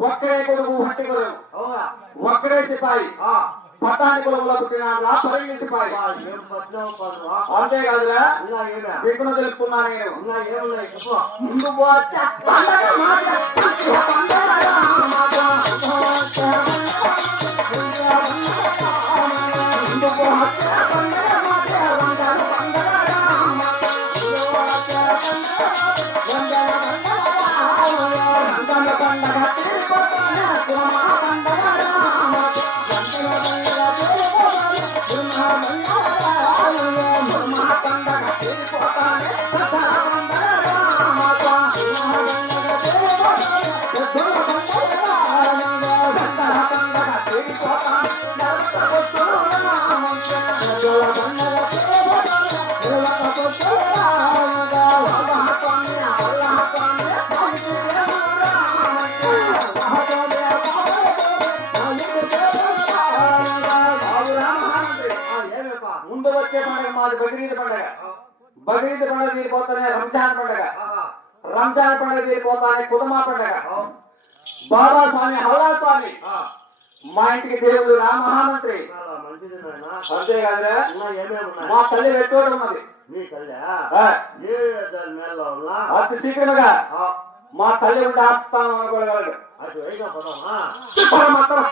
ఒక్కడే కొడుకు హట్టి కొడుకు అవునా ఒక్కడే సిపాయి ఆ పట్టాని కులంలో పుట్టిన పరిగి సిపాయి ఏం పట్టినావు పడు అంతే కాదురా ఇంకా ఏమే దిక్కును తెలుపుకున్నా నేను ఇంకా ఏమున్నాయి చెప్పు ముందు పోతే పండగ మాట ముందు పోతే పండగ మాట ముందు వచ్చే పండుగ మాది బక్రీద్ పండుగ బక్రీద్ పండుగ తీరిపోతానే రంజాన్ పండుగ రంజాన్ పండుగ తీరిపోతానే కుదుమా పండుగ బాబా స్వామి హౌలా స్వామి మా ఇంటికి దేవుడు రా మహామంత్రి మంచిది నాయన అంతేకాదురా ఇంకా ఏమేమి ఉన్నాయి మా తల్లి వెతోడు ఉన్నది నీ తల్లి ఆ, ఏ దాని మేలో ఉన్నా అతి శీఘ్రముగా మా తల్లి ఉంటే ఆపుతాను అనుకోగలడు అటు వైగా పదమా మాత్రం